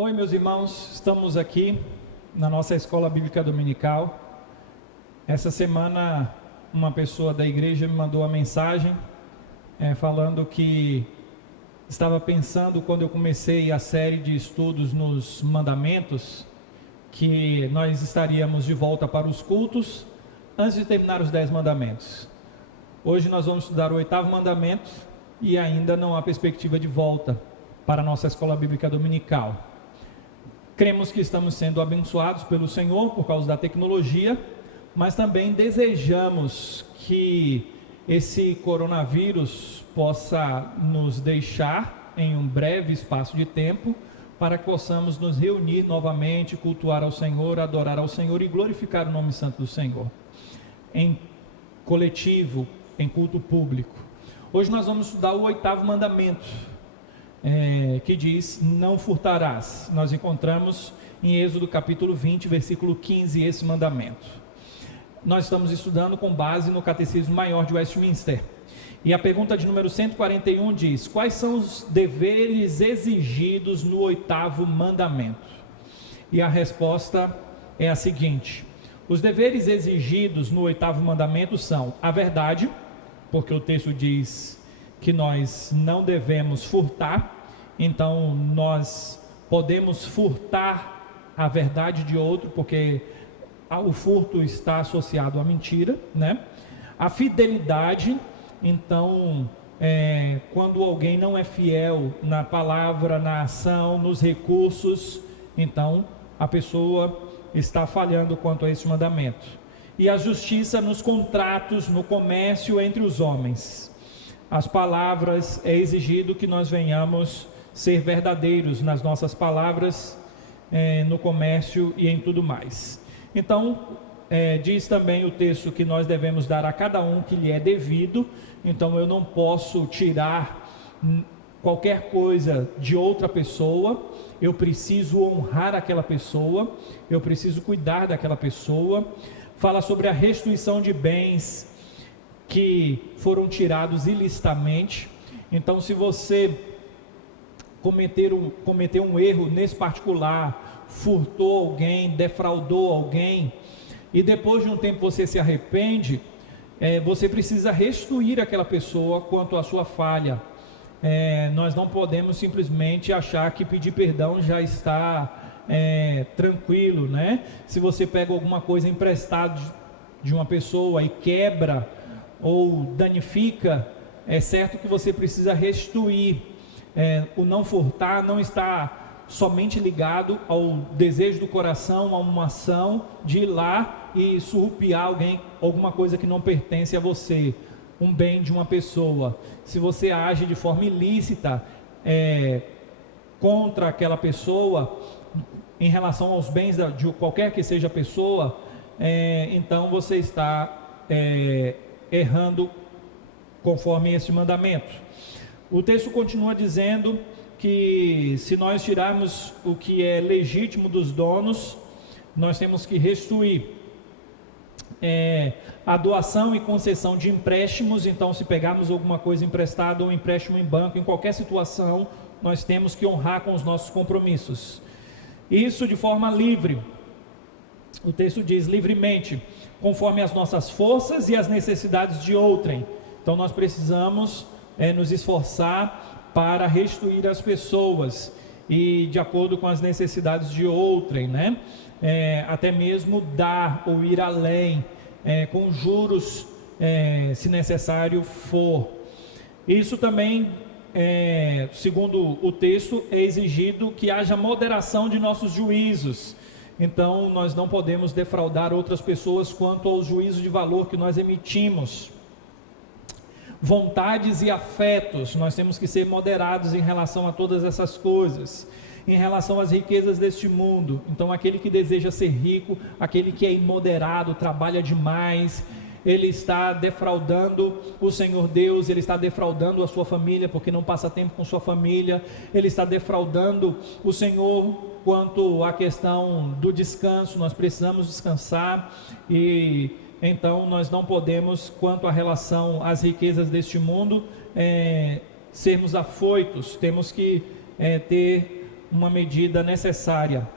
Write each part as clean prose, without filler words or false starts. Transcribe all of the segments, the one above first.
Oi, meus irmãos, estamos aqui na nossa escola bíblica dominical. Essa semana, uma pessoa da igreja me mandou uma mensagem falando que estava pensando, quando eu comecei a série de estudos nos mandamentos, que nós estaríamos de volta para os cultos antes de terminar os 10 mandamentos. Hoje nós vamos estudar o 8º mandamento e ainda não há perspectiva de volta para a nossa escola bíblica dominical. Cremos que estamos sendo abençoados pelo Senhor por causa da tecnologia, mas também desejamos que esse coronavírus possa nos deixar em um breve espaço de tempo para que possamos nos reunir novamente, cultuar ao Senhor, adorar ao Senhor e glorificar o nome santo do Senhor, em coletivo, em culto público. Hoje nós vamos estudar o 8º mandamento, que diz: não furtarás. Nós encontramos em Êxodo capítulo 20, versículo 15, esse mandamento. Nós estamos estudando com base no Catecismo Maior de Westminster. E a pergunta de número 141 diz: quais são os deveres exigidos no 8º mandamento? E a resposta é a seguinte: os deveres exigidos no 8º mandamento são a verdade, porque o texto diz que nós não devemos furtar, então nós podemos furtar a verdade de outro, porque o furto está associado à mentira, né? A fidelidade, então, quando alguém não é fiel na palavra, na ação, nos recursos, então a pessoa está falhando quanto a esse mandamento. E a justiça nos contratos, no comércio entre os homens. As palavras, é exigido que nós venhamos ser verdadeiros nas nossas palavras, no comércio e em tudo mais. Então, diz também o texto que nós devemos dar a cada um que lhe é devido. Então eu não posso tirar qualquer coisa de outra pessoa, eu preciso honrar aquela pessoa, eu preciso cuidar daquela pessoa. Fala sobre a restituição de bens que foram tirados ilicitamente. Então, se você cometeu um erro nesse particular, furtou alguém, defraudou alguém, e depois de um tempo você se arrepende, você precisa restituir aquela pessoa quanto à sua falha. Nós não podemos simplesmente achar que pedir perdão já está tranquilo, né? Se você pega alguma coisa emprestada de uma pessoa e quebra ou danifica, é certo que você precisa restituir. O não furtar não está somente ligado ao desejo do coração, a uma ação de ir lá e surrupiar alguém, alguma coisa que não pertence a você, um bem de uma pessoa. Se você age de forma ilícita contra aquela pessoa, em relação aos bens de qualquer que seja a pessoa, então você está errando conforme esse mandamento. O texto continua dizendo que se nós tirarmos o que é legítimo dos donos, nós temos que restituir. A doação e concessão de empréstimos, então se pegarmos alguma coisa emprestada ou um empréstimo em banco, em qualquer situação, nós temos que honrar com os nossos compromissos. Isso de forma livre. O texto diz: livremente, conforme as nossas forças e as necessidades de outrem. Então nós precisamos nos esforçar para restituir as pessoas, e de acordo com as necessidades de outrem, né? Até mesmo dar ou ir além, com juros, se necessário for. Isso também, segundo o texto, é exigido que haja moderação de nossos juízos. Então nós não podemos defraudar outras pessoas quanto aos juízos de valor que nós emitimos. Vontades e afetos, nós temos que ser moderados em relação a todas essas coisas. Em relação às riquezas deste mundo, então aquele que deseja ser rico, aquele que é imoderado, trabalha demais, ele está defraudando o Senhor Deus, ele está defraudando a sua família, porque não passa tempo com sua família, ele está defraudando o Senhor quanto à questão do descanso. Nós precisamos descansar, e então nós não podemos, quanto à relação às riquezas deste mundo, sermos afoitos. Temos que ter uma medida necessária,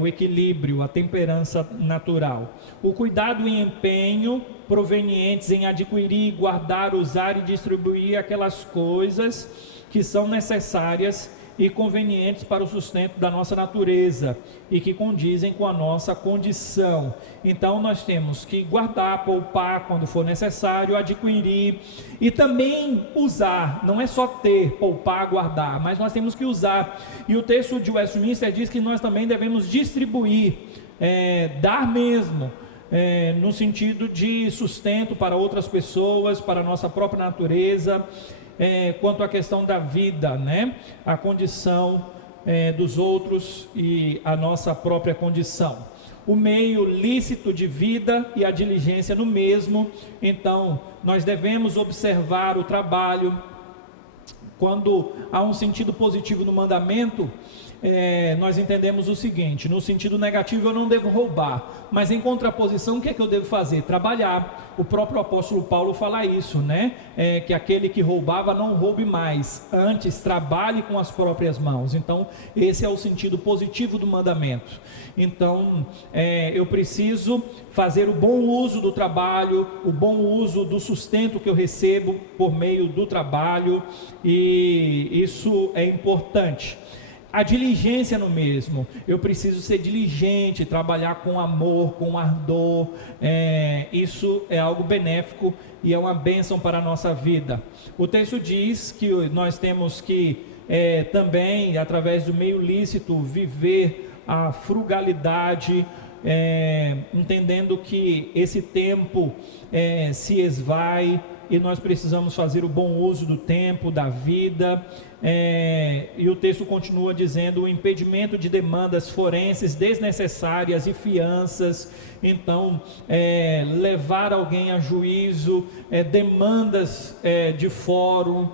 o equilíbrio, a temperança natural. O cuidado e empenho provenientes em adquirir, guardar, usar e distribuir aquelas coisas que são necessárias e convenientes para o sustento da nossa natureza e que condizem com a nossa condição. Então nós temos que guardar, poupar quando for necessário, adquirir e também usar. Não é só ter, poupar, guardar, mas nós temos que usar. E o texto de Westminster diz que nós também devemos distribuir, dar mesmo, no sentido de sustento para outras pessoas, para a nossa própria natureza. Quanto à questão da vida, né? A condição dos outros e a nossa própria condição. O meio lícito de vida e a diligência no mesmo. Então, nós devemos observar o trabalho. Quando há um sentido positivo no mandamento, nós entendemos o seguinte: no sentido negativo eu não devo roubar, mas em contraposição o que é que eu devo fazer? Trabalhar. O próprio apóstolo Paulo fala isso, né? Que aquele que roubava não roube mais, antes trabalhe com as próprias mãos. Então esse é o sentido positivo do mandamento. Então eu preciso fazer o bom uso do trabalho, o bom uso do sustento que eu recebo por meio do trabalho, e isso é importante. A diligência no mesmo, eu preciso ser diligente, trabalhar com amor, com ardor, isso é algo benéfico e é uma bênção para a nossa vida. O texto diz que nós temos que também, através do meio lícito, viver a frugalidade, entendendo que esse tempo se esvai, e nós precisamos fazer o bom uso do tempo, da vida. E o texto continua dizendo: o impedimento de demandas forenses desnecessárias e fianças. Então, levar alguém a juízo, demandas de fórum,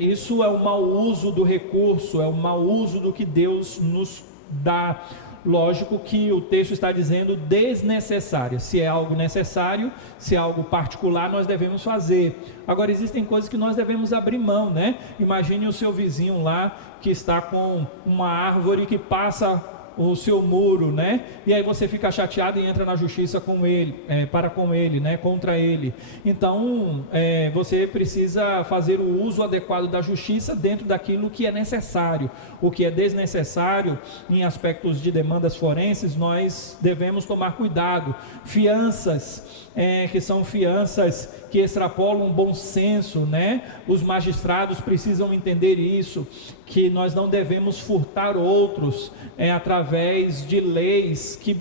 isso é o mau uso do recurso, é o mau uso do que Deus nos dá. Lógico que o texto está dizendo desnecessária. Se é algo necessário, se é algo particular, nós devemos fazer. Agora, existem coisas que nós devemos abrir mão, né? Imagine o seu vizinho lá que está com uma árvore que passa o seu muro, né? E aí você fica chateado e entra na justiça com ele, né? Contra ele. Então, você precisa fazer o uso adequado da justiça dentro daquilo que é necessário. O que é desnecessário, em aspectos de demandas forenses, nós devemos tomar cuidado. Fianças, que são fianças que extrapolam o bom senso, né? Os magistrados precisam entender isso, que nós não devemos furtar outros através de leis que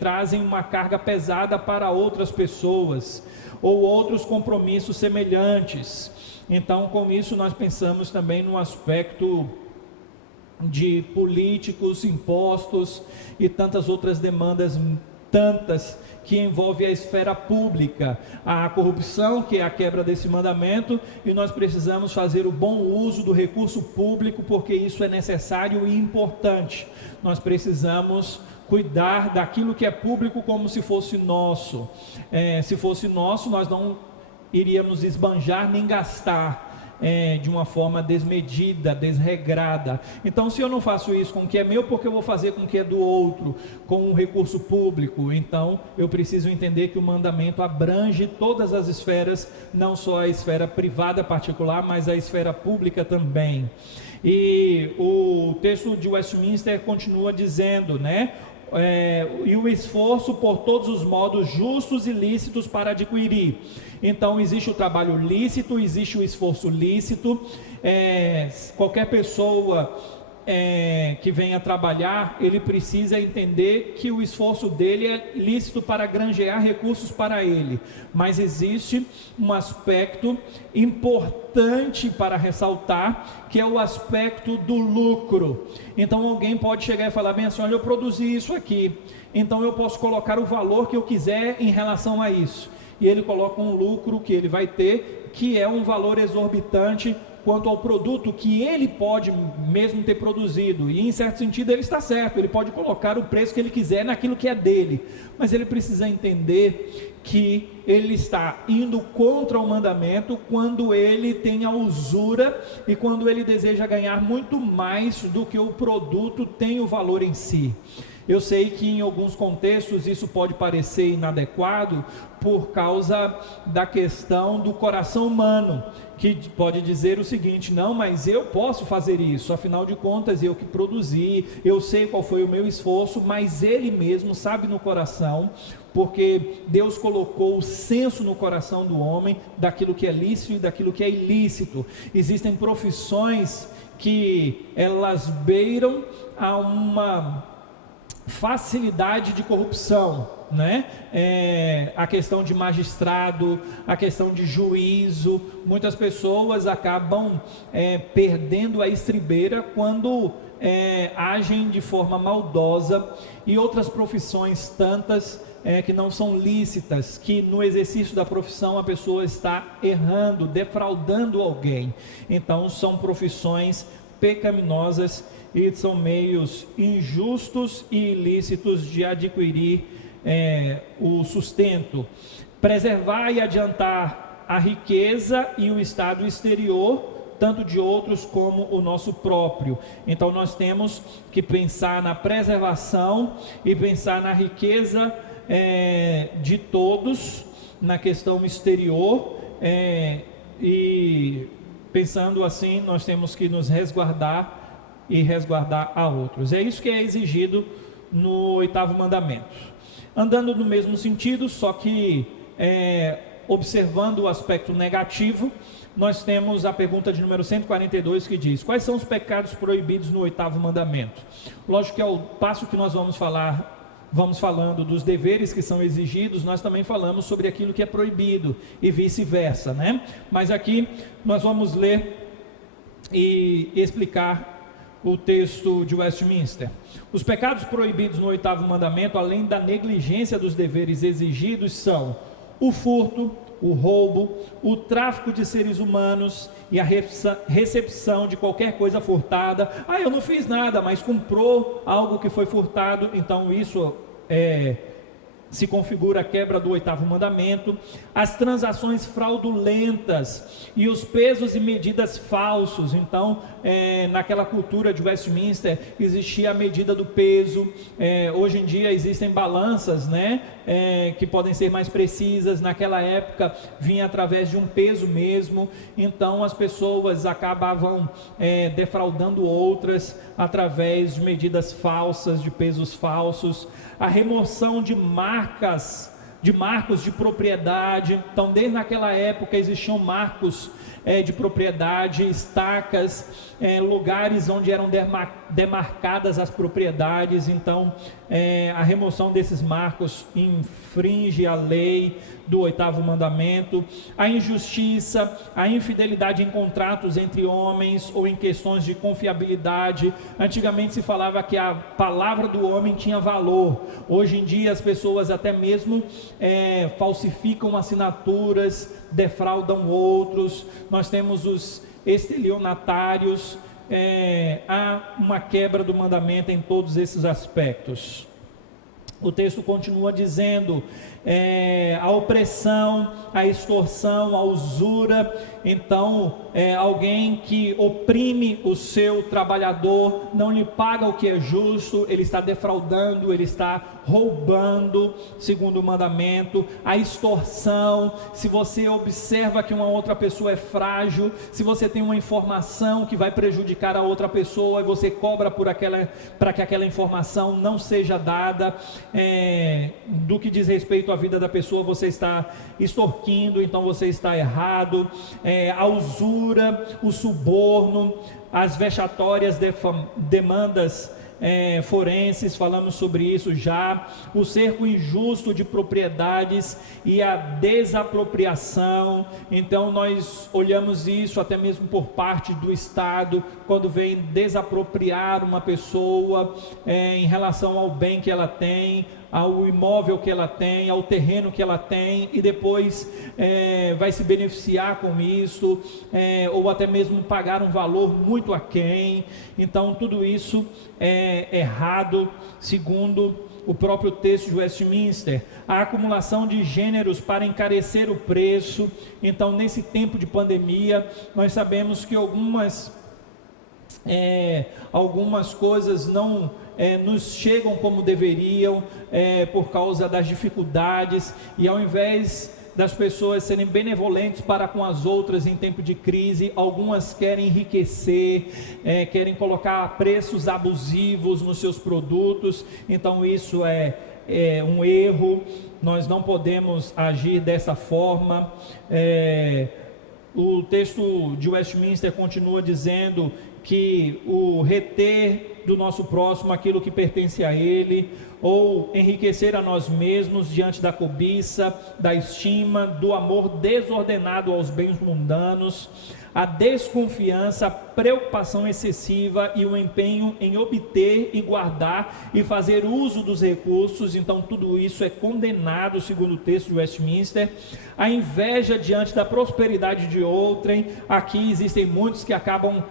trazem uma carga pesada para outras pessoas, ou outros compromissos semelhantes. Então, com isso nós pensamos também no aspecto de políticos, impostos e tantas outras demandas, que envolve a esfera pública, a corrupção, que é a quebra desse mandamento, e nós precisamos fazer o bom uso do recurso público, porque isso é necessário e importante. Nós precisamos cuidar daquilo que é público como se fosse nosso. Se fosse nosso, nós não iríamos esbanjar nem gastar de uma forma desmedida, desregrada. Então, se eu não faço isso com o que é meu, porque eu vou fazer com o que é do outro, com um recurso público? Então, eu preciso entender que o mandamento abrange todas as esferas, não só a esfera privada particular, mas a esfera pública também. E o texto de Westminster continua dizendo, né? E o esforço por todos os modos justos e lícitos para adquirir. Então existe o trabalho lícito, existe o esforço lícito. Qualquer pessoa que venha trabalhar, ele precisa entender que o esforço dele é lícito para granjear recursos para ele, mas existe um aspecto importante para ressaltar, que é o aspecto do lucro. Então alguém pode chegar e falar bem assim: olha, eu produzi isso aqui, então eu posso colocar o valor que eu quiser em relação a isso, e ele coloca um lucro que ele vai ter, que é um valor exorbitante quanto ao produto que ele pode mesmo ter produzido, e em certo sentido ele está certo, ele pode colocar o preço que ele quiser naquilo que é dele, mas ele precisa entender que ele está indo contra o mandamento quando ele tem a usura e quando ele deseja ganhar muito mais do que o produto tem o valor em si. Eu sei que em alguns contextos isso pode parecer inadequado por causa da questão do coração humano, que pode dizer o seguinte: não, mas eu posso fazer isso, afinal de contas eu que produzi, eu sei qual foi o meu esforço, mas ele mesmo sabe no coração, porque Deus colocou o senso no coração do homem daquilo que é lícito e daquilo que é ilícito. Existem profissões que elas beiram a uma facilidade de corrupção, né? A questão de magistrado, a questão de juízo, muitas pessoas acabam perdendo a estribeira quando agem de forma maldosa, e outras profissões tantas que não são lícitas, que no exercício da profissão a pessoa está errando, defraudando alguém. Então são profissões pecaminosas e são meios injustos e ilícitos de adquirir o sustento. Preservar e adiantar a riqueza e o estado exterior, tanto de outros como o nosso próprio. Então nós temos que pensar na preservação e pensar na riqueza de todos, na questão exterior, e pensando assim, nós temos que nos resguardar e resguardar a outros. É isso que é exigido no 8º mandamento. Andando no mesmo sentido, só que observando o aspecto negativo, nós temos a pergunta de número 142, que diz: quais são os pecados proibidos no 8º mandamento? Lógico que ao passo que nós vamos falando dos deveres que são exigidos, nós também falamos sobre aquilo que é proibido e vice-versa, né? Mas aqui nós vamos ler e explicar o texto de Westminster. Os pecados proibidos no 8º mandamento, além da negligência dos deveres exigidos, são o furto, o roubo, o tráfico de seres humanos e a recepção de qualquer coisa furtada. Eu não fiz nada, mas comprou algo que foi furtado, então isso se configura a quebra do 8º mandamento. As transações fraudulentas e os pesos e medidas falsos. Então, naquela cultura de Westminster existia a medida do peso. Hoje em dia existem balanças, né, que podem ser mais precisas. Naquela época vinha através de um peso mesmo. Então as pessoas acabavam defraudando outras através de medidas falsas, de pesos falsos. A remoção de marcos de propriedade. Então desde aquela época existiam marcos de propriedade, estacas, lugares onde eram demarcadas as propriedades. Então a remoção desses marcos infringe a lei do 8º mandamento. A injustiça, a infidelidade em contratos entre homens ou em questões de confiabilidade. Antigamente se falava que a palavra do homem tinha valor. Hoje em dia as pessoas até mesmo falsificam assinaturas, defraudam outros. Nós temos os estelionatários. Há uma quebra do mandamento em todos esses aspectos. O texto continua dizendo: a opressão, a extorsão, a usura. Então alguém que oprime o seu trabalhador, não lhe paga o que é justo, ele está defraudando, ele está roubando, segundo o mandamento. A extorsão, se você observa que uma outra pessoa é frágil, se você tem uma informação que vai prejudicar a outra pessoa e você cobra para que aquela informação não seja dada, do que diz respeito à vida da pessoa, você está extorquindo, então você está errado. A usura, o suborno, as vexatórias demandas forenses, falamos sobre isso já. O cerco injusto de propriedades e a desapropriação. Então nós olhamos isso até mesmo por parte do Estado, quando vem desapropriar uma pessoa em relação ao bem que ela tem, ao imóvel que ela tem, ao terreno que ela tem, e depois vai se beneficiar com isso, ou até mesmo pagar um valor muito aquém. Então tudo isso é errado, segundo o próprio texto de Westminster. A acumulação de gêneros para encarecer o preço. Então, nesse tempo de pandemia, nós sabemos que algumas coisas não nos chegam como deveriam, por causa das dificuldades, e ao invés das pessoas serem benevolentes para com as outras em tempo de crise, algumas querem enriquecer, querem colocar preços abusivos nos seus produtos. Então isso é um erro. Nós não podemos agir dessa forma. O texto de Westminster continua dizendo que o reter do nosso próximo aquilo que pertence a ele, ou enriquecer a nós mesmos diante da cobiça, da estima, do amor desordenado aos bens mundanos, a desconfiança, a preocupação excessiva e o empenho em obter e guardar e fazer uso dos recursos. Então tudo isso é condenado segundo o texto de Westminster. A inveja diante da prosperidade de outrem. Aqui existem muitos que acabam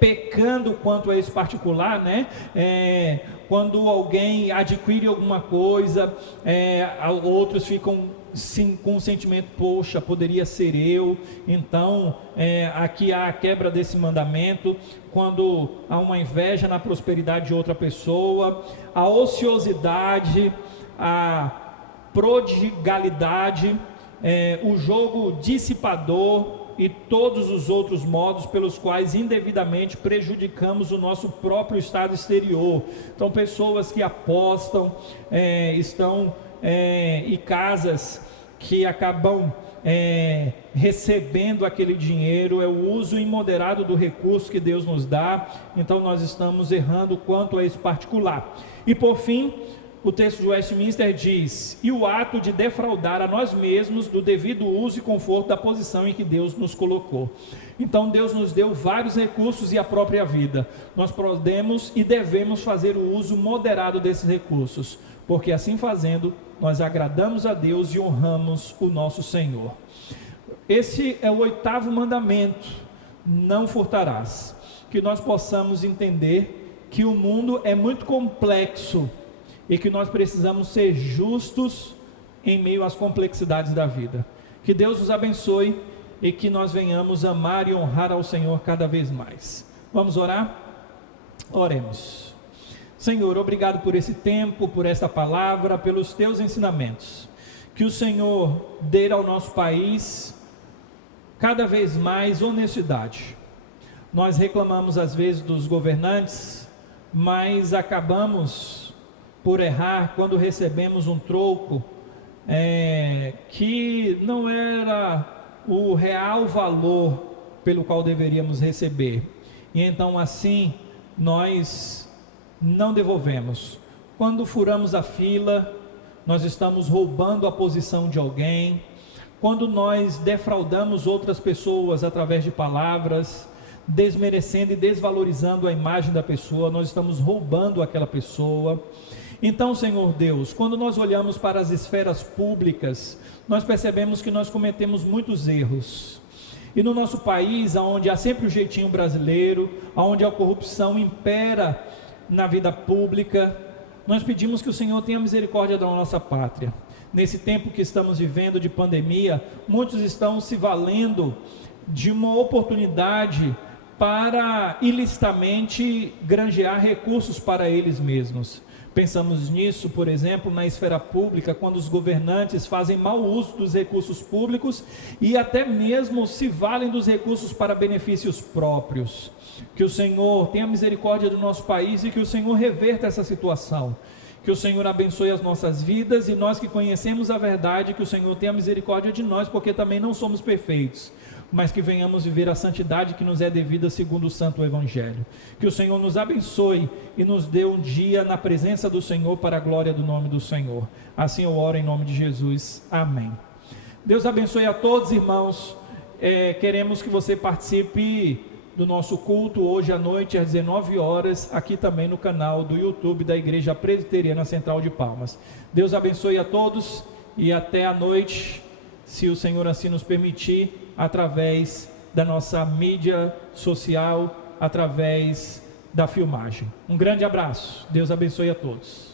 pecando quanto a esse particular, né? Quando alguém adquire alguma coisa, outros ficam com o sentimento, poxa, poderia ser eu. Então aqui há a quebra desse mandamento, quando há uma inveja na prosperidade de outra pessoa. A ociosidade, a prodigalidade, o jogo dissipador e todos os outros modos pelos quais indevidamente prejudicamos o nosso próprio estado exterior. Então pessoas que apostam, estão e casas que acabam recebendo aquele dinheiro, é o uso imoderado do recurso que Deus nos dá. Então nós estamos errando quanto a esse particular. E por fim, o texto de Westminster diz: e o ato de defraudar a nós mesmos do devido uso e conforto da posição em que Deus nos colocou. Então Deus nos deu vários recursos e a própria vida. Nós podemos e devemos fazer o uso moderado desses recursos, porque assim fazendo, nós agradamos a Deus e honramos o nosso Senhor. Esse é o 8º mandamento: não furtarás. Que nós possamos entender que o mundo é muito complexo e que nós precisamos ser justos em meio às complexidades da vida. Que Deus nos abençoe e que nós venhamos amar e honrar ao Senhor cada vez mais. Vamos orar? Oremos. Senhor, obrigado por esse tempo, por essa palavra, pelos teus ensinamentos. Que o Senhor dê ao nosso país cada vez mais honestidade. Nós reclamamos às vezes dos governantes, mas acabamos por errar quando recebemos um troco que não era o real valor pelo qual deveríamos receber, e então assim nós não devolvemos. Quando furamos a fila, nós estamos roubando a posição de alguém. Quando nós defraudamos outras pessoas através de palavras, desmerecendo e desvalorizando a imagem da pessoa, nós estamos roubando aquela pessoa. Então, Senhor Deus, quando nós olhamos para as esferas públicas, nós percebemos que nós cometemos muitos erros. E no nosso país, onde há sempre o jeitinho brasileiro, onde a corrupção impera na vida pública, nós pedimos que o Senhor tenha misericórdia da nossa pátria. Nesse tempo que estamos vivendo de pandemia, muitos estão se valendo de uma oportunidade para ilicitamente granjear recursos para eles mesmos. Pensamos nisso, por exemplo, na esfera pública, quando os governantes fazem mau uso dos recursos públicos e até mesmo se valem dos recursos para benefícios próprios. Que o Senhor tenha misericórdia do nosso país e que o Senhor reverta essa situação. Que o Senhor abençoe as nossas vidas, e nós que conhecemos a verdade, que o Senhor tenha misericórdia de nós, porque também não somos perfeitos, mas que venhamos viver a santidade que nos é devida segundo o Santo Evangelho. Que o Senhor nos abençoe e nos dê um dia na presença do Senhor para a glória do nome do Senhor. Assim eu oro em nome de Jesus. Amém. Deus abençoe a todos, irmãos. Queremos que você participe do nosso culto hoje à noite às 19 horas, aqui também no canal do YouTube da Igreja Presbiteriana Central de Palmas. Deus abençoe a todos e até a noite, se o Senhor assim nos permitir, através da nossa mídia social, através da filmagem. Um grande abraço, Deus abençoe a todos.